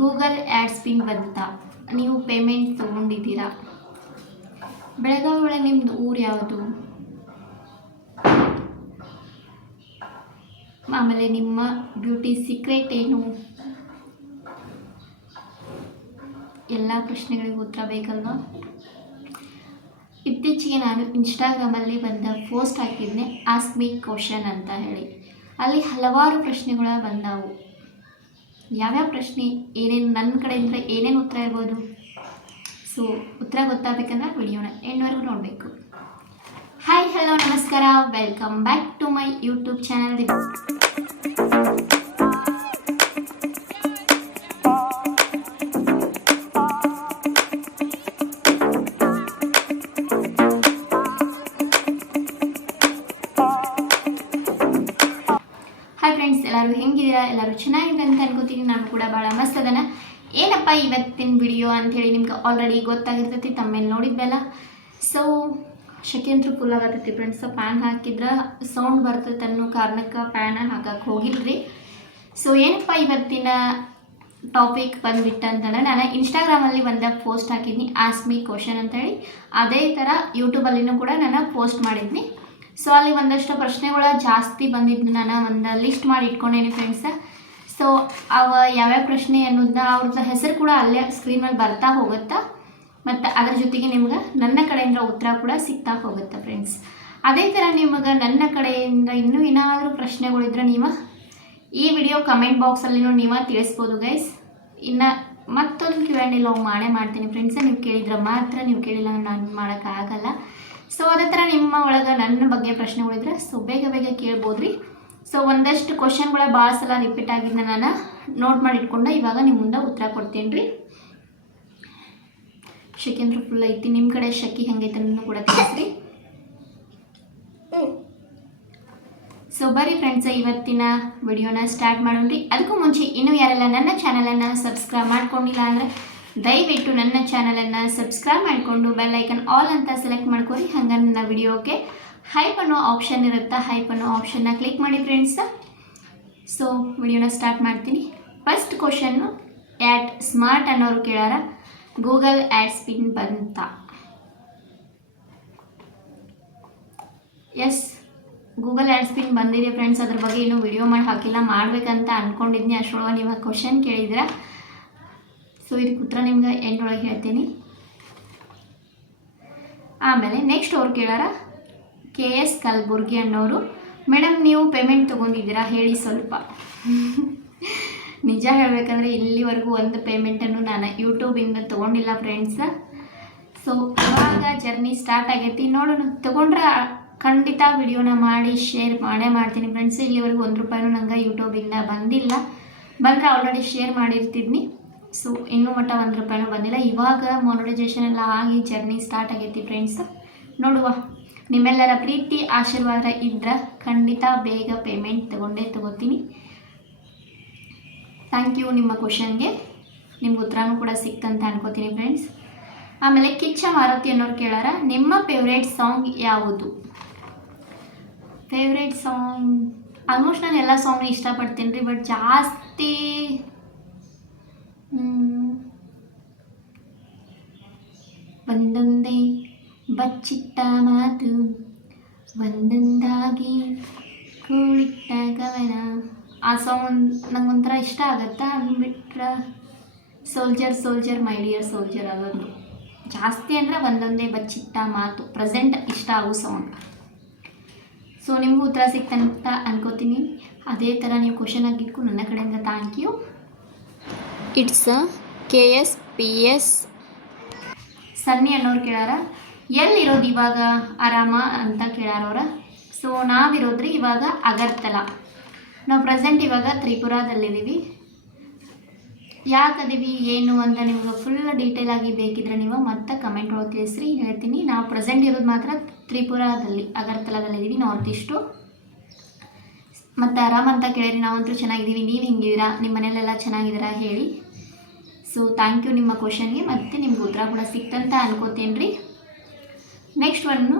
Google ads pin ಬಂತಾ? ನೀವು payment ತೊಗೊಂಡಿದ್ದೀರಾ? Belagavi ಒಳಗೆ ನಿಮ್ಮದು ಊರು ಯಾವುದು? ಆಮೇಲೆ ನಿಮ್ಮ ಬ್ಯೂಟಿ ಸೀಕ್ರೆಟ್ ಏನು? ಎಲ್ಲ ಪ್ರಶ್ನೆಗಳಿಗೂ ಉತ್ತರ ಬೇಕಲ್ವಾ? ಇತ್ತೀಚೆಗೆ ನಾನು ಇನ್ಸ್ಟಾಗ್ರಾಮಲ್ಲಿ ಬಂದ ಪೋಸ್ಟ್ ಹಾಕಿದ್ದೆ, ಆಸ್ಕ್ ಮೀ ಕ್ವಶನ್ ಅಂತ ಹೇಳಿ. ಅಲ್ಲಿ ಹಲವಾರು ಪ್ರಶ್ನೆಗಳು ಬಂದವು. ಯಾವ್ಯಾವ ಪ್ರಶ್ನೆ, ಏನೇನು ನನ್ನ ಕಡೆಯಿಂದ ಏನೇನು ಉತ್ತರ ಇರ್ಬೋದು? ಸೊ ಉತ್ತರ ಗೊತ್ತಾಗಬೇಕಂದ್ರೆ ವಿಡಿಯೋನ ಎಂಡ್ವರೆಗೂ ನೋಡಬೇಕು. ಹಾಯ್, ಹಲೋ, ನಮಸ್ಕಾರ, welcome back to my YouTube channel. Hi friends, ಎಲ್ಲರೂ ಹೆಂಗಿದ್ದೀರಾ? ಎಲ್ಲರೂ ಚೆನ್ನಾಗಿದೆ ಅಂತ ಅನ್ಕೋತೀನಿ. ನಾನು ಕೂಡ ಭಾಳ ಮಸ್ತ್ ಅದನ. ಏನಪ್ಪ ಇವತ್ತಿನ ವಿಡಿಯೋ ಅಂಥೇಳಿ ನಿಮ್ಗೆ ಆಲ್ರೆಡಿ ಗೊತ್ತಾಗಿರ್ತೈತಿ, ತಮ್ಮೇಲೆ ನೋಡಿದ್ವಲ್ಲ. ಸೊ ಶೆಕೆಂದ್ರು ಫುಲ್ ಆಗತ್ತೈತಿ ಫ್ರೆಂಡ್ಸ್. ಪ್ಯಾನ್ ಹಾಕಿದ್ರೆ ಸೌಂಡ್ ಬರ್ತೈತೆ ಅನ್ನೋ ಕಾರಣಕ್ಕೆ ಪ್ಯಾನ ಹಾಕಕ್ಕೆ ಹೋಗಿಲ್ರಿ. ಸೊ ಏನಪ್ಪ ಇವತ್ತಿನ ಟಾಪಿಕ್ ಬಂದುಬಿಟ್ಟಂತಂದ್ರೆ, ನಾನು ಇನ್ಸ್ಟಾಗ್ರಾಮಲ್ಲಿ ಒಂದು ಪೋಸ್ಟ್ ಹಾಕಿದ್ನಿ, ಆಸ್ಕ್ ಮೀ ಕ್ವಶನ್ ಅಂತೇಳಿ. ಅದೇ ಥರ ಯೂಟ್ಯೂಬಲ್ಲಿನೂ ಕೂಡ ನಾನು ಪೋಸ್ಟ್ ಮಾಡಿದ್ನಿ. ಸೊ ಅಲ್ಲಿ ಒಂದಷ್ಟು ಪ್ರಶ್ನೆಗಳು ಜಾಸ್ತಿ ಬಂದಿದ್ದು ನಾನು ಒಂದು ಲಿಸ್ಟ್ ಮಾಡಿ ಇಟ್ಕೊಂಡೇನಿ ಫ್ರೆಂಡ್ಸ. ಸೊ ಅವ ಯಾವ್ಯಾವ ಪ್ರಶ್ನೆ ಅನ್ನೋದನ್ನ ಅವ್ರದ್ದು ಹೆಸರು ಕೂಡ ಅಲ್ಲೇ ಸ್ಕ್ರೀನ್ ಮೇಲೆ ಬರ್ತಾ ಹೋಗುತ್ತಾ, ಮತ್ತು ಅದರ ಜೊತೆಗೆ ನಿಮ್ಗೆ ನನ್ನ ಕಡೆಯಿಂದ ಉತ್ತರ ಕೂಡ ಸಿಗ್ತಾ ಹೋಗುತ್ತೆ ಫ್ರೆಂಡ್ಸ್. ಅದೇ ಥರ ನಿಮಗೆ ನನ್ನ ಕಡೆಯಿಂದ ಇನ್ನೂ ಏನಾದರೂ ಪ್ರಶ್ನೆಗಳಿದ್ರೆ ನೀವು ಈ ವಿಡಿಯೋ ಕಮೆಂಟ್ ಬಾಕ್ಸಲ್ಲಿನೂ ನೀವು ತಿಳಿಸ್ಬೋದು ಗೈಸ್. ಇನ್ನು ಮತ್ತೊಂದು Q&A ಮಾಡೇ ಮಾಡ್ತೀನಿ ಫ್ರೆಂಡ್ಸ. ನೀವು ಕೇಳಿದ್ರೆ ಮಾತ್ರ, ನೀವು ಕೇಳಿಲ್ಲ ನಾನು ಮಾಡೋಕ್ಕಾಗಲ್ಲ. ಸೊ ಅದೇ ಥರ ನಿಮ್ಮ ಒಳಗೆ ನನ್ನ ಬಗ್ಗೆ ಪ್ರಶ್ನೆಗಳಿದ್ರೆ ಸೊ ಬೇಗ ಬೇಗ ಕೇಳ್ಬೋದು ರೀ. ಸೊ ಒಂದಷ್ಟು ಕ್ವಶನ್ಗಳ ಭಾಳ ಸಲ ರಿಪೀಟ್ ಆಗಿದ್ದನ್ನ ನಾನು ನೋಟ್ ಮಾಡಿ ಇಟ್ಕೊಂಡು ಇವಾಗ ನಿಮ್ಮ ಮುಂದೆ ಉತ್ತರ ಕೊಡ್ತೀನಿ ರೀ. ಶೆಕೆಂದ್ರು ಫುಲ್ ಐತಿ. ನಿಮ್ಮ ಕಡೆ ಶೆಕೆ ಹೆಂಗೈತೆ ಅನ್ನೂ ಕೂಡ ತಿಳಿಸ್ರಿ. ಸೊ ಬರೀ ಫ್ರೆಂಡ್ಸ, ಇವತ್ತಿನ ವಿಡಿಯೋನ ಸ್ಟಾರ್ಟ್ ಮಾಡೋಣ್ರಿ. ಅದಕ್ಕೂ ಮುಂಚೆ ಇನ್ನೂ ಯಾರೆಲ್ಲ ನನ್ನ ಚಾನಲನ್ನು ಸಬ್ಸ್ಕ್ರೈಬ್ ಮಾಡ್ಕೊಂಡಿಲ್ಲ ಅಂದರೆ ದಯವಿಟ್ಟು ನನ್ನ ಚಾನಲನ್ನು ಸಬ್ಸ್ಕ್ರೈಬ್ ಮಾಡಿಕೊಂಡು ಬೆಲ್ ಐಕನ್ ಆಲ್ ಅಂತ ಸೆಲೆಕ್ಟ್ ಮಾಡ್ಕೊರಿ. ಹಂಗೆ ನನ್ನ ವಿಡಿಯೋಗೆ ಹೈಪ್ ಅನ್ನೋ ಆಪ್ಷನ್ ಇರುತ್ತೆ, ಹೈಪ್ ಅನ್ನೋ ಆಪ್ಷನ್ನ ಕ್ಲಿಕ್ ಮಾಡಿ ಫ್ರೆಂಡ್ಸ. ಸೊ ವಿಡಿಯೋನ ಸ್ಟಾರ್ಟ್ ಮಾಡ್ತೀನಿ. ಫಸ್ಟ್ ಕ್ವಶನ್ನು, ಆ್ಯಟ್ ಸ್ಮಾರ್ಟ್ ಅನ್ನೋರು ಕೇಳಾರ, ಗೂಗಲ್ ಆ್ಯಡ್ಸ್ ಪಿನ್ ಬಂತ? ಎಸ್, ಗೂಗಲ್ ಆ್ಯಡ್ಸ್ ಪಿನ್ ಬಂದಿದೆ ಫ್ರೆಂಡ್ಸ್. ಅದ್ರ ಬಗ್ಗೆ ಇನ್ನೂ ವಿಡಿಯೋ ಮಾಡಿ ಹಾಕಿಲ್ಲ, ಮಾಡಬೇಕಂತ ಅಂದ್ಕೊಂಡಿದ್ನಿ. ಅಷ್ಟರೊಳಗೆ ನೀವು ಕ್ವಶನ್ ಕೇಳಿದ್ರೆ ಸೊ ಇದಕ್ಕೆ ಉತ್ತರ ನಿಮ್ಗೆ ಎಂಟೊಳಗೆ ಹೇಳ್ತೀನಿ. ಆಮೇಲೆ ನೆಕ್ಸ್ಟ್ ಅವ್ರು ಕೇಳಾರ, KS ಕಲಬುರ್ಗಿ ಅನ್ನೋರು, ಮೇಡಮ್ ನೀವು ಪೇಮೆಂಟ್ ತೊಗೊಂಡಿದ್ದೀರಾ ಹೇಳಿ ಸ್ವಲ್ಪ. ನಿಜ ಹೇಳಬೇಕಂದ್ರೆ ಇಲ್ಲಿವರೆಗೂ ಒಂದು ಪೇಮೆಂಟನ್ನು ನಾನು ಯೂಟ್ಯೂಬಿಂದ ತೊಗೊಂಡಿಲ್ಲ ಫ್ರೆಂಡ್ಸ. ಸೊ ಇವಾಗ ಜರ್ನಿ ಸ್ಟಾರ್ಟ್ ಆಗೈತಿ, ನೋಡೋಣ. ತೊಗೊಂಡ್ರೆ ಖಂಡಿತ ವಿಡಿಯೋನ ಮಾಡಿ ಶೇರ್ ಮಾಡೇ ಮಾಡ್ತೀನಿ ಫ್ರೆಂಡ್ಸ್. ಇಲ್ಲಿವರೆಗೂ ₹1 ನಂಗೆ ಯೂಟ್ಯೂಬಿಂದ ಬಂದಿಲ್ಲ. ಬಂದರೆ ಆಲ್ರೆಡಿ ಶೇರ್ ಮಾಡಿರ್ತಿದ್ನಿ. ಸೊ ಇನ್ನೂ ಮಟ್ಟ ₹1 ಬಂದಿಲ್ಲ. ಇವಾಗ ಮೊನಟೈಸೇಷನ್ ಎಲ್ಲ ಆಗಿ ಜರ್ನಿ ಸ್ಟಾರ್ಟ್ ಆಗೈತಿ ಫ್ರೆಂಡ್ಸ್. ನೋಡುವ, ನಿಮ್ಮೆಲ್ಲರ ಪ್ರೀತಿ ಆಶೀರ್ವಾದ ಇದ್ದರೆ ಖಂಡಿತ ಬೇಗ ಪೇಮೆಂಟ್ ತೊಗೋತೀನಿ. Thank you. ನಿಮ್ಮ ಕ್ವಶನ್ಗೆ ನಿಮ್ಗೆ ಉತ್ತರನೂ ಕೂಡ ಸಿಕ್ತಂತ ಅನ್ಕೋತೀನಿ ಫ್ರೆಂಡ್ಸ್. ಆಮೇಲೆ ಕಿಚ್ಚ ಮಾರುತಿ ಅನ್ನೋರು ಕೇಳಾರ, ನಿಮ್ಮ ಫೇವ್ರೇಟ್ ಸಾಂಗ್ ಯಾವುದು? ಫೇವ್ರೇಟ್ ಸಾಂಗ್ ಆಲ್ಮೋಸ್ಟ್ ನಾನು ಎಲ್ಲ ಸಾಂಗ್ನ ಇಷ್ಟಪಡ್ತೀನಿ ರೀ, ಬಟ್ ಜಾಸ್ತಿ ಒಂದೊಂದೇ ಬಚ್ಚಿಟ್ಟ ಮಾತು, ಒಂದೊಂದಾಗಿ ಕೂಡಿಟ್ಟ ಗಮನ, ಆ ಸಾಂಗ್ ನಂಗೊಂಥರ ಇಷ್ಟ ಆಗುತ್ತಾ. ಅಂದ್ಬಿಟ್ರೆ ಸೋಲ್ಜರ್ ಮೈ ಡಿಯರ್ ಸೋಲ್ಜರ್, ಅದೊಂದು ಜಾಸ್ತಿ ಅಂದರೆ ಒಂದೊಂದೇ ಬಚ್ಚಿಟ್ಟ ಮಾತು ಪ್ರೆಸೆಂಟ್ ಇಷ್ಟ ಆಗೋ ಸಾಂಗ್. ಸೊ ನಿಮಗೂ ಉತ್ತರ ಸಿಕ್ತಂತ ಅನ್ಕೋತೀನಿ. ಅದೇ ಥರ ನೀವು ಕ್ವಶನ್ ಆಗಿದ್ದಕ್ಕೂ ನನ್ನ ಕಡೆಯಿಂದ ಥ್ಯಾಂಕ್ ಯು. ಇಟ್ಸ್ KSPS ಸನ್ನಿ ಅನ್ನೋರು ಕೇಳಾರ, ಎಲ್ಲಿರೋದು ಇವಾಗ ಆರಾಮ ಅಂತ ಕೇಳಾರವ್ರ. ಸೊ ನಾವಿರೋದ್ರಿ ಇವಾಗ ಅಗರ್ತಲ. ನಾವು ಪ್ರೆಸೆಂಟ್ ಇವಾಗ ತ್ರಿಪುರಾದಲ್ಲಿದ್ದೀವಿ. ಯಾಕದೀವಿ ಏನು ಅಂತ ನಿಮ್ಗೆ ಫುಲ್ ಡೀಟೇಲ್ ಆಗಿ ಬೇಕಿದ್ರೆ ನೀವು ಮತ್ತೆ ಕಮೆಂಟ್ ಒಳಗೆ ತಿಳಿಸ್ರಿ, ಹೇಳ್ತೀನಿ. ನಾವು ಪ್ರೆಸೆಂಟ್ ಇರೋದು ಮಾತ್ರ ತ್ರಿಪುರಾದಲ್ಲಿ, ಅಗರ್ತಲಾದಲ್ಲಿದ್ದೀವಿ, ನಾರ್ತ್ ಈಸ್ಟು. ಮತ್ತು ಆರಾಮ ಅಂತ ಕೇಳಿರಿ. ನಾವಂತೂ ಚೆನ್ನಾಗಿದ್ದೀವಿ, ನೀವು ಹೆಂಗಿದ್ದೀರಾ? ನಿಮ್ಮ ಮನೇಲೆಲ್ಲ ಚೆನ್ನಾಗಿದ್ದೀರಾ ಹೇಳಿ. ಸೊ ಥ್ಯಾಂಕ್ ಯು ನಿಮ್ಮ ಕ್ವಶನ್ಗೆ. ಮತ್ತು ನಿಮ್ಗೆ ಉತ್ತರ ಕೂಡ ಸಿಕ್ತಂತ ಅನ್ಕೋತೀನಿ ರೀ. ನೆಕ್ಸ್ಟ್ ಒನ್ನು,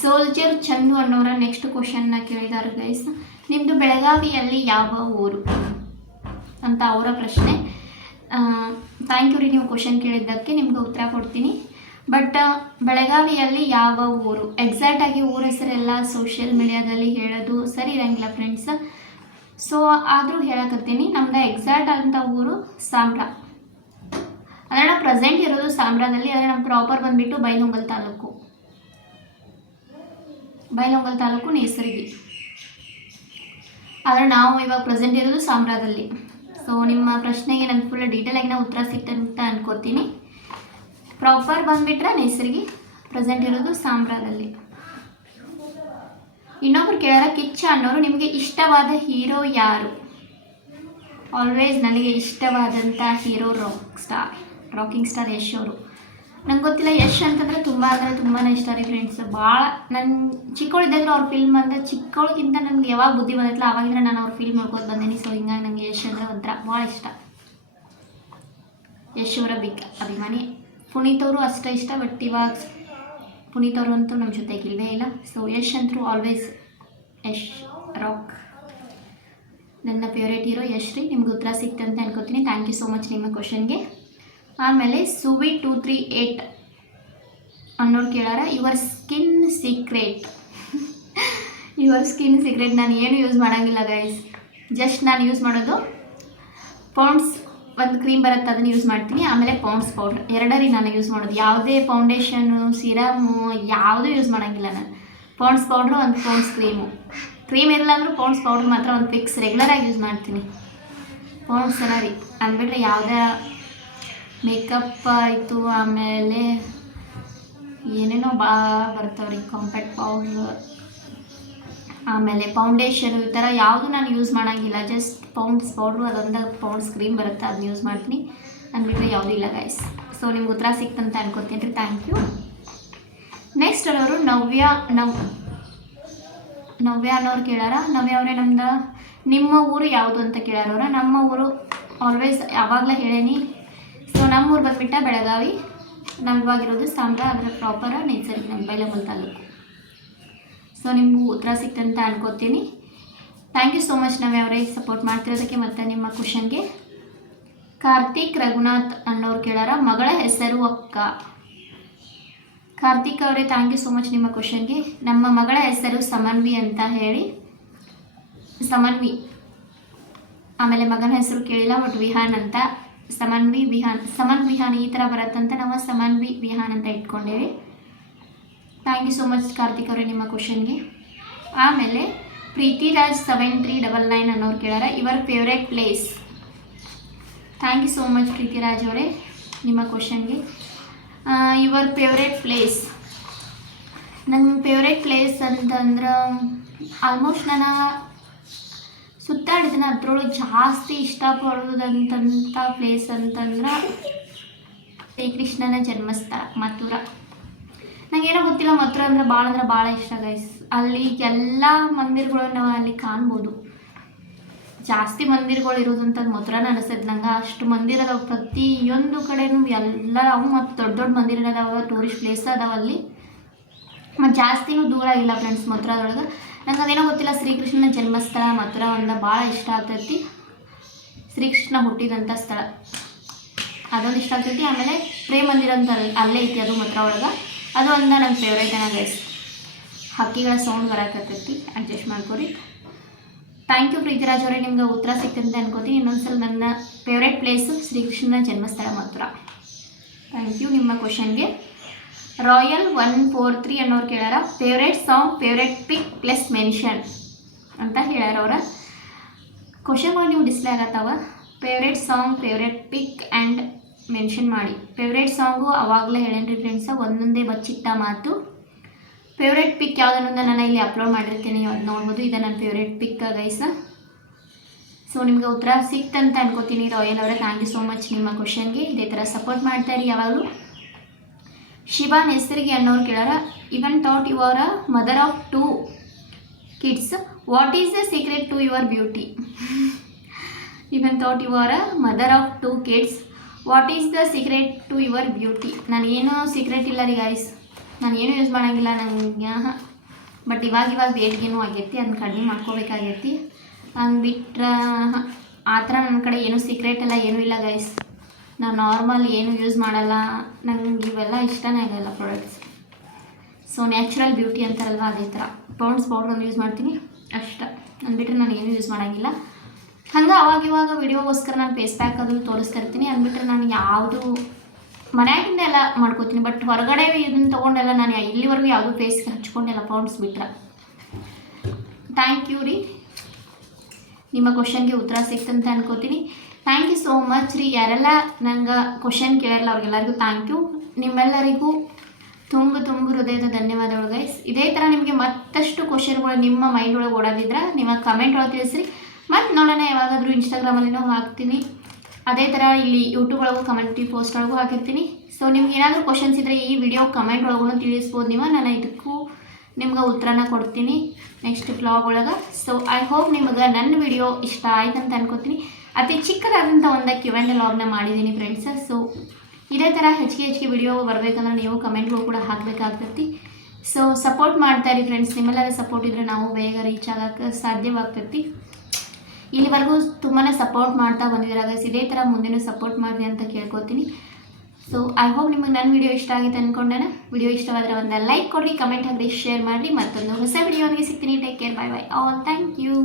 ಸೋಲ್ಜರ್ ಚಂದು ಅನ್ನೋರ ನೆಕ್ಸ್ಟ್ ಕ್ವಶನ್ನ ಕೇಳಿದಾರೆ ಗೈಸ್. ನಿಮ್ಮದು ಬೆಳಗಾವಿಯಲ್ಲಿ ಯಾವ ಊರು ಅಂತ ಅವರ ಪ್ರಶ್ನೆ. ಥ್ಯಾಂಕ್ ಯು ರೀ ನೀವು ಕ್ವಶನ್ ಕೇಳಿದ್ದಕ್ಕೆ, ನಿಮ್ಗೆ ಉತ್ತರ ಕೊಡ್ತೀನಿ. ಬಟ್ ಬೆಳಗಾವಿಯಲ್ಲಿ ಯಾವ ಊರು? ಎಕ್ಸಾಕ್ಟಾಗಿ ಊರ ಹೆಸರೆಲ್ಲ ಸೋಷಿಯಲ್ ಮೀಡಿಯಾದಲ್ಲಿ ಹೇಳೋದು ಸರಿ ಇರೋಂಗಿಲ್ಲ ಫ್ರೆಂಡ್ಸ್. ಸೊ ಆದರೂ ಹೇಳಕತ್ತೀನಿ, ನಮ್ದು ಎಕ್ಸಾಕ್ಟ್ ಅಂತ ಊರು ಸಾಂಬ್ರ. ಅಂದರೆ ನಾವು ಪ್ರೆಸೆಂಟ್ ಇರೋದು ಸಾಂಬ್ರಾದಲ್ಲಿ, ಆದರೆ ನಮ್ಮ ಪ್ರಾಪರ್ ಬಂದುಬಿಟ್ಟು ಬೈಲಹೊಂಗಲ ತಾಲೂಕು ನೇಸರ್ಗಿ. ಆದರೆ ನಾವು ಇವಾಗ ಪ್ರೆಸೆಂಟ್ ಇರೋದು ಸಾಂಬ್ರಾದಲ್ಲಿ. ಸೊ ನಿಮ್ಮ ಪ್ರಶ್ನೆಗೆ ನಾನು ಫುಲ್ ಡೀಟೇಲಾಗಿ ನಾವು ಉತ್ತರ ಸಿಗ್ತದೆ ಅಂತ ಅನ್ಕೋತೀನಿ. ಪ್ರಾಪರ್ ಬಂದುಬಿಟ್ರೆ ನೇಸರ್ಗಿ, ಪ್ರೆಸೆಂಟ್ ಇರೋದು ಸಾಂಬ್ರಾದಲ್ಲಿ. ಇನ್ನೊಬ್ರು ಕೇಳಾರ, ಕಿಚ್ಚ ಅನ್ನೋರು ನಿಮಗೆ ಇಷ್ಟವಾದ ಹೀರೋ ಯಾರು? ಆಲ್ವೇಸ್ ನನಗೆ ಇಷ್ಟವಾದಂಥ ಹೀರೋ ರಾಕಿಂಗ್ ಸ್ಟಾರ್ ಯಶ್ ಅವರು. ನಂಗೆ ಗೊತ್ತಿಲ್ಲ, ಯಶ್ ಅಂತಂದರೆ ತುಂಬ ಅಂದರೆ ತುಂಬಾ ಇಷ್ಟ ರೀ ಫ್ರೆಂಡ್ಸ್. ಭಾಳ ನನ್ನ ಚಿಕ್ಕವಳಿದ್ದಾಗಲೂ ಅವ್ರ ಫಿಲ್ಮ್ ಅಂದರೆ, ಚಿಕ್ಕವಳಿಗಿಂತ ನನಗೆ ಯಾವಾಗ ಬುದ್ಧಿ ಬಂದಿತ್ತಲ್ಲ ಆವಾಗಿಂದ ನಾನು ಅವ್ರ ಫಿಲ್ಮ್ ನೋಡ್ಕೊಂಡು ಬಂದೀನಿ. ಸೊ ಹಿಂಗಾಗಿ ನನಗೆ ಯಶ್ ಅಂದರೆ ಒಂಥರ ಭಾಳ ಇಷ್ಟ. ಯಶ್ ಅವರ ಬಿಗ್ ಅಭಿಮಾನಿ. ಪುನೀತ್ ಅವರು ಅಷ್ಟೇ ಇಷ್ಟ, ಬಟ್ ಇವಾಗ ಪುನೀತ್ ಅವರು ಅಂತೂ ನಮ್ಮ ಜೊತೆಗೆ ಇಲ್ಲವೇ ಇಲ್ಲ. ಸೊ ಯಶ್ ಅಂತೂ ಆಲ್ವೇಸ್ ಯಶ್ ರಾಕ್. ನನ್ನ ಫೇವ್ರೇಟ್ ಹೀರೋ ಯಶ್ ರೀ. ನಿಮ್ಗೆ ಉತ್ತರ ಸಿಕ್ತಂತ ಅನ್ಕೋತೀನಿ. ಥ್ಯಾಂಕ್ ಯು ಸೋ ಮಚ್ ನಿಮ್ಮ ಕ್ವಶನ್ಗೆ. ಆಮೇಲೆ ಸುವಿ 238 ಅನ್ನೋರು ಕೇಳಾರ, ಯುವರ್ ಸ್ಕಿನ್ ಸೀಕ್ರೆಟ್. ನಾನು ಏನು ಯೂಸ್ ಮಾಡೋಂಗಿಲ್ಲ ಗೈಸ್. ಜಸ್ಟ್ ನಾನು ಯೂಸ್ ಮಾಡೋದು ಪೌಂಡ್ಸ್ ಒಂದು ಕ್ರೀಮ್ ಬರುತ್ತೆ, ಅದನ್ನು ಯೂಸ್ ಮಾಡ್ತೀನಿ. ಆಮೇಲೆ ಪೌಂಡ್ಸ್ ಪೌಡ್ರ್, ಎರಡರಿ ನಾನು ಯೂಸ್ ಮಾಡೋದು. ಯಾವುದೇ ಫೌಂಡೇಶನು, ಸಿರಮು ಯಾವುದೂ ಯೂಸ್ ಮಾಡೋಂಗಿಲ್ಲ ನಾನು. ಪೌಂಡ್ಸ್ ಪೌಡ್ರು, ಒಂದು ಪೌಂಡ್ಸ್ ಕ್ರೀಮ್ ಇರಲ್ಲ ಅಂದರೂ ಪೌಂಡ್ಸ್ ಪೌಡ್ರ್ ಮಾತ್ರ ಒಂದು ಫಿಕ್ಸ್ ರೆಗ್ಯುಲರಾಗಿ ಯೂಸ್ ಮಾಡ್ತೀನಿ. ಪೌಂಡ್ಸ್ ಎಲ್ಲ ರೀ ಅಂದ್ಬಿಟ್ರೆ ಯಾವುದೇ ಮೇಕಪ್ ಆಯಿತು, ಆಮೇಲೆ ಏನೇನೋ ಬರ್ತಾವ್ರಿ, ಕಾಂಪ್ಯಾಕ್ಟ್ ಪೌಡ್ರ್, ಆಮೇಲೆ ಫೌಂಡೇಶನು, ಈ ಥರ ಯಾವುದು ನಾನು ಯೂಸ್ ಮಾಡೋಂಗಿಲ್ಲ. ಜಸ್ಟ್ ಪೌಂಡ್ಸ್ ಪೌಡ್ರು, ಅದೊಂದು ಪೌಂಡ್ಸ್ ಕ್ರೀಮ್ ಬರುತ್ತೆ, ಅದನ್ನ ಯೂಸ್ ಮಾಡ್ತೀನಿ. ಅಂದ್ಬಿಟ್ರೆ ಯಾವುದೂ ಇಲ್ಲ ಗೈಸ್. ಸೊ ನಿಮ್ಗೆ ಉತ್ತರ ಸಿಕ್ತಂತ ಅನ್ಕೋತೀನಿ ರೀ. Thank you. ನೆಕ್ಸ್ಟ್ ಅವರು ನವ್ಯ ಅನ್ನೋರು ಕೇಳಾರ. ನವ್ಯ ಅವರೇ, ನಿಮ್ಮ ಊರು ಯಾವುದು ಅಂತ ಕೇಳಾರವ್ರ. ನಮ್ಮ ಊರು ಆಲ್ವೇಸ್ ಯಾವಾಗಲೇ ಹೇಳೇನಿ. ಸೊ ನಮ್ಮ ಊರು ಬಂದುಬಿಟ್ಟ ಬೆಳಗಾವಿ. ನಾವು ಇವಾಗಿರೋದು ಸಾಂಬ್ರಾ, ಅದರ ಪ್ರಾಪರ ನೇಸರ್ಗಿ, ನಮ್ಮ ಬೈಲಹೊಂಗಲ ತಾಲೂಕು. ಸೊ ನಿಮಗೂ ಉತ್ತರ ಸಿಕ್ತಂತ ಅನ್ಕೋತೀನಿ. ಥ್ಯಾಂಕ್ ಯು ಸೋ ಮಚ್ ನವ್ಯ ಅವರೇ ಸಪೋರ್ಟ್ ಮಾಡ್ತಿರೋದಕ್ಕೆ ಮತ್ತು ನಿಮ್ಮ ಕ್ವಶನ್ಗೆ. ಕಾರ್ತಿಕ್ ರಘುನಾಥ್ ಅನ್ನೋರು ಕೇಳಾರ, ಮಗಳ ಹೆಸರು ಅಕ್ಕ. ಕಾರ್ತಿಕ್ ಅವರೇ, ಥ್ಯಾಂಕ್ ಯು ಸೋ ಮಚ್ ನಿಮ್ಮ ಕ್ವಶನ್ಗೆ. ನಮ್ಮ ಮಗಳ ಹೆಸರು ಸಮನ್ವಿ ಅಂತ ಹೇಳಿ, ಸಮನ್ವಿ. ಆಮೇಲೆ ಮಗನ ಹೆಸರು ಕೇಳಿಲ್ಲ, ಬಟ್ ವಿಹಾನ್ ಅಂತ. ಸಮನ್ ವಿಹಾನ್ ಈ ಥರ ಬರುತ್ತಂತ ನಾವು ಸಮನ್ವಿ ವಿಹಾನ್ ಅಂತ ಇಟ್ಕೊಂಡೇವಿ. Thank you so much Karthik ಅವರೇ ನಿಮ್ಮ ಕ್ವಶನ್ಗೆ. ಆಮೇಲೆ ಪ್ರೀತಿರಾಜ್ 7399 ಅನ್ನೋರು ಕೇಳಾರ, your favourite place. Thank you so much Preethiraj ಅವರೇ ನಿಮ್ಮ ಕ್ವಶನ್ಗೆ. Your favourite place. ನನ್ನ ಫೇವ್ರೇಟ್ ಪ್ಲೇಸ್ ಅಂತಂದ್ರೆ ಆಲ್ಮೋಸ್ಟ್ ನಾನು ಸುತ್ತಾಡಿದ್ದೀನಿ. ಅದರೊಳಗೆ ಜಾಸ್ತಿ ಇಷ್ಟಪಡೋದಂಥ ಪ್ಲೇಸ್ ಅಂತಂದ್ರೆ ಶ್ರೀಕೃಷ್ಣನ ಜನ್ಮಸ್ಥಳ ಮಥುರಾ. ನನಗೇನೋ ಗೊತ್ತಿಲ್ಲ, ಮಥುರಾ ಅಂದರೆ ಭಾಳ ಇಷ್ಟ ಗೈಸ್. ಅಲ್ಲಿ ಎಲ್ಲ ಮಂದಿರಗಳನ್ನು ನಾವು ಅಲ್ಲಿ ಕಾಣ್ಬೋದು. ಜಾಸ್ತಿ ಮಂದಿರಗಳು ಇರೋದಂಥದ್ದು ಮಥುರಾನ ಅನಿಸ್ತದೆ ನಂಗೆ. ಅಷ್ಟು ಮಂದಿರ ಅದಾವೆ ಪ್ರತಿಯೊಂದು ಕಡೆನೂ, ಎಲ್ಲ ಅವು ಮತ್ತು ದೊಡ್ಡ ಮಂದಿರ ಅದಾವೆ, ಟೂರಿಸ್ಟ್ ಪ್ಲೇಸ್ ಅದಾವೆ ಅಲ್ಲಿ. ಮತ್ತು ಜಾಸ್ತಿನೂ ದೂರ ಇಲ್ಲ ಫ್ರೆಂಡ್ಸ್ ಮಥುರಾದೊಳಗೆ. ನಂಗೆ ಅದೇನೋ ಗೊತ್ತಿಲ್ಲ, ಶ್ರೀಕೃಷ್ಣನ ಜನ್ಮಸ್ಥಳ ಮಥುರಾ ಒಂದು ಭಾಳ ಇಷ್ಟ ಆಗ್ತೈತಿ. ಶ್ರೀಕೃಷ್ಣ ಹುಟ್ಟಿದಂಥ ಸ್ಥಳ ಅದೊಂದು ಇಷ್ಟ ಆಗ್ತೈತಿ. ಆಮೇಲೆ ಪ್ರೇಮ ಮಂದಿರ ಅಂತ ಅಲ್ಲೇ ಐತಿ, ಅದು ಮಥುರಾ ಒಳಗೆ. ಅದು ಒಂದು ನನ್ನ ಫೇವ್ರೇಟ್ ಗೈಸ್. ಹಕ್ಕಿಗಳ ಸೌಂಡ್ ಬರೋಕತ್ತೈತಿ, ಅಡ್ಜಸ್ಟ್ ಮಾಡ್ಕೊರಿ. ಥ್ಯಾಂಕ್ ಯು ಪ್ರೀತಿರಾಜ್ ಅವರೇ, ನಿಮ್ಗೆ ಉತ್ತರ ಸಿಕ್ತಂತೆ ಅನ್ಕೋತೀನಿ. ಇನ್ನೊಂದ್ಸಲ ನನ್ನ ಫೇವ್ರೇಟ್ ಪ್ಲೇಸು ಶ್ರೀಕೃಷ್ಣನ ಜನ್ಮಸ್ಥಳ ಮಥುರಾ. ಥ್ಯಾಂಕ್ ಯು ನಿಮ್ಮ ಕ್ವಶನ್ಗೆ. ರಾಯಲ್ 143 ಅನ್ನೋರು ಕೇಳಾರ, favourite song, favourite pick plus mention ಅಂತ ಹೇಳ್ಯಾರ ಅವರ. ಕ್ವಶನ್ಗಳು ನೀವು ಡಿಸ್ಪ್ಲೇ ಆಗತ್ತವ. Favourite song, favourite pick and mention ಮಾಡಿ. ಫೇವ್ರೇಟ್ ಸಾಂಗು ಅವಾಗಲೇ ಹೇಳೇನ್ರಿ ಫ್ರೆಂಡ್ಸ, ಒಂದೊಂದೇ ಬಚ್ಚಿಟ್ಟ ಮಾತು. ಫೇವ್ರೇಟ್ ಪಿಕ್ ಯಾವುದನ್ನೊಂದು ನಾನು ಇಲ್ಲಿ ಅಪ್ಲೋಡ್ ಮಾಡಿರ್ತೀನಿ, ಅದು ನೋಡ್ಬೋದು. ಇದು ನನ್ನ ಫೇವ್ರೇಟ್ ಪಿಕ್ ಗೈಸ. ಸೊ ನಿಮಗೆ ಉತ್ತರ ಸಿಕ್ತಂತ ಅನ್ಕೋತೀನಿ ರಾಯಲ್ ಅವರೇ. ಥ್ಯಾಂಕ್ ಯು ಸೋ ಮಚ್ ನಿಮ್ಮ ಕ್ವಶನ್ಗೆ. ಇದೇ ಥರ ಸಪೋರ್ಟ್ ಮಾಡ್ತಾಯಿರಿ ಯಾವಾಗಲೂ. ಶಿವಾ ನೇಸರ್ಗಿ ಅನ್ನೋರು ಕೇಳಾರ, even though you are a mother of 2 kids, what is the secret to your beauty. Even though you are a mother of 2 kids, what is the secret to your beauty. ನನಗೇನು secret ಇಲ್ಲ ರೀ guys, ನಾನು ಏನೂ use ಮಾಡೋಂಗಿಲ್ಲ ನನಗೆ. But ಇವಾಗ wait gain ಆಗೈತಿ, ಅದನ್ನ ಕಡಿಮೆ ಮಾಡ್ಕೋಬೇಕಾಗೈತಿ. ಹಂಗೆ ಬಿಟ್ರೆ ಆ ಥರ ನನ್ನ ಕಡೆ ಏನೂ ಸೀಕ್ರೆಟ್ ಎಲ್ಲ ಏನೂ ಇಲ್ಲ ಗೈಸ್. ನಾನು ನಾರ್ಮಲ್ ಏನು ಯೂಸ್ ಮಾಡಲ್ಲ, ನಂಗೆ ಇವೆಲ್ಲ ಇಷ್ಟನೇ ಆಗಲ್ಲ ಪ್ರಾಡಕ್ಟ್ಸ್. ಸೊ ನ್ಯಾಚುರಲ್ ಬ್ಯೂಟಿ ಅಂತಾರಲ್ವ ಅದೇ ಥರ ಪೌಂಡ್ಸ್ ಪೌಡ್ರ್ ಒಂದು ಯೂಸ್ ಮಾಡ್ತೀನಿ ಅಷ್ಟೇ. ಅಂದ್ಬಿಟ್ರೆ ನಾನು ಏನು ಯೂಸ್ ಮಾಡೋಂಗಿಲ್ಲ. ಹಂಗೆ ಅವಾಗಿವಾಗ ವಿಡಿಯೋಗೋಸ್ಕರ ನಾನು ಫೇಸ್ ಪ್ಯಾಕ್ ಅದು ತೋರಿಸ್ತಾ ಇರ್ತೀನಿ. ಅಂದ್ಬಿಟ್ರೆ ನಾನು ಯಾವುದು ಮನೆಯಾಗಿಂದ ಎಲ್ಲ ಮಾಡ್ಕೋತೀನಿ, ಬಟ್ ಹೊರಗಡೆ ಇದನ್ನು ತೊಗೊಂಡೆಲ್ಲ ನಾನು ಇಲ್ಲಿವರೆಗೂ ಯಾವುದೂ ಫೇಸ್ಗೆ ಹಚ್ಕೊಂಡೆಲ್ಲ ಪೌಂಡ್ಸ್ ಬಿಟ್ಟರೆ. ಥ್ಯಾಂಕ್ ಯು ರೀ, ನಿಮ್ಮ ಕ್ವಶನ್ಗೆ ಉತ್ತರ ಸಿಕ್ತಂತ ಅನ್ಕೋತೀನಿ. ಥ್ಯಾಂಕ್ ಯು ಸೋ ಮಚ್ ರೀ. ಯಾರೆಲ್ಲ ನಂಗೆ ಕ್ವಶನ್ ಕೇಳಿರಲ್ಲ ಅವ್ರಿಗೆಲ್ಲರಿಗೂ ಥ್ಯಾಂಕ್ ಯು. ನಿಮ್ಮೆಲ್ಲರಿಗೂ ತುಂಬ ಹೃದಯದ ಧನ್ಯವಾದಗಳು ಗೈಸ್. ಇದೇ ಥರ ನಿಮಗೆ ಮತ್ತಷ್ಟು ಕ್ವಶನ್ಗಳು ನಿಮ್ಮ ಮೈಂಡ್ ಒಳಗೆ ಓಡೋದಿದ್ರೆ ನಿಮ್ಮ ಕಮೆಂಟ್ ಒಳಗೆ ತಿಳಿಸ್ರಿ. ಮತ್ತು ನೋಡೋಣ ಯಾವಾಗಾದರೂ ಇನ್ಸ್ಟಾಗ್ರಾಮಲ್ಲಿನೂ ಹಾಕ್ತೀನಿ, ಅದೇ ಥರ ಇಲ್ಲಿ ಯೂಟ್ಯೂಬ್ ಒಳಗೂ ಕಮೆಂಟ್ರಿ ಪೋಸ್ಟ್ ಒಳಗೂ ಹಾಕಿರ್ತೀನಿ. ಸೊ ನಿಮ್ಗೆ ಏನಾದರೂ ಕ್ವಶನ್ಸ್ ಇದ್ದರೆ ಈ ವಿಡಿಯೋ ಕಮೆಂಟ್ ಒಳಗೂ ತಿಳಿಸ್ಬೋದು ನೀವು. ನಾನು ಇದಕ್ಕೂ ನಿಮ್ಗೆ ಉತ್ತರನ ಕೊಡ್ತೀನಿ ನೆಕ್ಸ್ಟ್ ವ್ಲಾಗ್ ಒಳಗೆ. ಸೊ ಐ ಹೋಪ್ ನಿಮ್ಗೆ ನನ್ನ ವಿಡಿಯೋ ಇಷ್ಟ ಆಯ್ತು ಅಂತ ಅನ್ಕೋತೀನಿ. ಅತಿ ಚಿಕ್ಕದಾದಂಥ ಒಂದು Q&A ವ್ಲಾಗ್ನ ಮಾಡಿದ್ದೀನಿ ಫ್ರೆಂಡ್ಸ್. ಸೊ ಇದೇ ಥರ ಹೆಚ್ಚಿಗೆ ವಿಡಿಯೋ ಬರಬೇಕಂದ್ರೆ ನೀವು ಕಮೆಂಟ್ಗಳು ಕೂಡ ಹಾಕಬೇಕಾಗ್ತೈತಿ. ಸೊ ಸಪೋರ್ಟ್ ಮಾಡ್ತಾಯಿರಿ ಫ್ರೆಂಡ್ಸ್. ನಿಮ್ಮೆಲ್ಲರ ಸಪೋರ್ಟ್ ಇದ್ದರೆ ನಾವು ಬೇಗ ರೀಚ್ ಆಗೋಕ್ಕೆ ಸಾಧ್ಯವಾಗ್ತೈತಿ. ಇಲ್ಲಿವರೆಗೂ ತುಂಬಾ ಸಪೋರ್ಟ್ ಮಾಡ್ತಾ ಬಂದಿದ್ದೀರ ಗೈಸ್. ಇದೇ ಥರ ಮುಂದೆನೂ ಸಪೋರ್ಟ್ ಮಾಡಿರಿ ಅಂತ ಕೇಳ್ಕೊತೀನಿ. ಸೊ ಐ ಹೋಪ್ ನಿಮಗೆ ನನ್ನ ವಿಡಿಯೋ ಇಷ್ಟ ಆಗಿದೆ ಅಂದ್ಕೊಂಡೇನೆ. ವಿಡಿಯೋ ಇಷ್ಟವಾದರೆ ಒಂದು ಲೈಕ್ ಕೊಡಿರಿ, ಕಮೆಂಟ್ ಹಾಕಿ, ಶೇರ್ ಮಾಡಿರಿ. ಮತ್ತೊಂದು ಹೊಸ ವಿಡಿಯೋನಿಗೆ ಸಿಗ್ತೀನಿ. Take care, bye bye all. Thank you.